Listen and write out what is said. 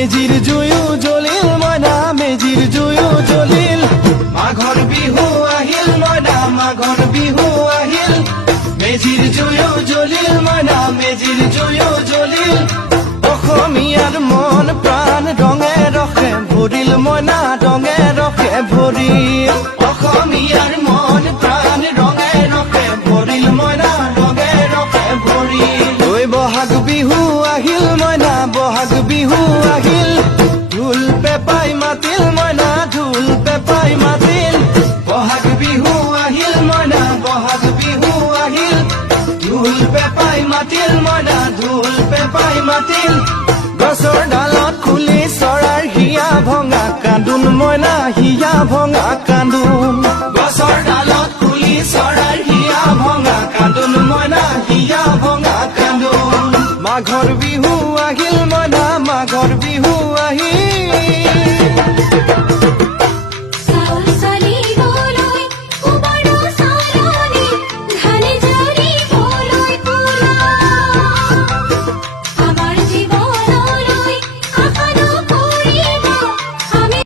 মেজিৰ জুয়ো জ্বলিল মইনা মেজিৰ জুয়ো জ্বলিল মাঘৰ বিহু আহিল মইনা মাঘৰ বিহু আহিল মেজিৰ জুয়ো জ্বলিল মইনা মেজিৰ জুয়ো জ্বলিল অসমীয়াৰ মন প্ৰাণ ৰঙে ৰসে ভৰিল মইনা ৰঙে ৰসে ভৰিল অসমীয়াৰ মন প্ৰাণ ৰঙে ৰসে ভৰিল মইনা ৰঙে ৰসে ভৰিল ঐ বহাগ বিহু আহিল মইনা বহাগ বিহু আহিল ঢোল পেপাই মাতিল মইনা ঢোল পেপাই মাতিল বহাগ বিহু আহিল মইনা বহাগ বিহু আহিল ঢোল পেপাই মাতিল মইনা ঢোল পেপাই মাতিল গছৰ ডালত খুলি চৰাৰ হিয়া ভঙা কান্দোন মইনা হিয়া ভঙা কান্দোন গছৰ ডালত খুলি চৰাৰ হিয়া ভঙা কান্দোন মইনা হিয়া ভঙা কান্দোন মাঘৰ বিহু আহিল